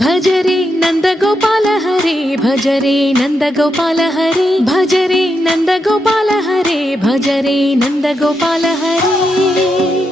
भज रे नंद गोपाल हरे भज रे नंद गोपाल हरे भज रे नंद गोपाल हरे भज रे नंद गोपाल हरे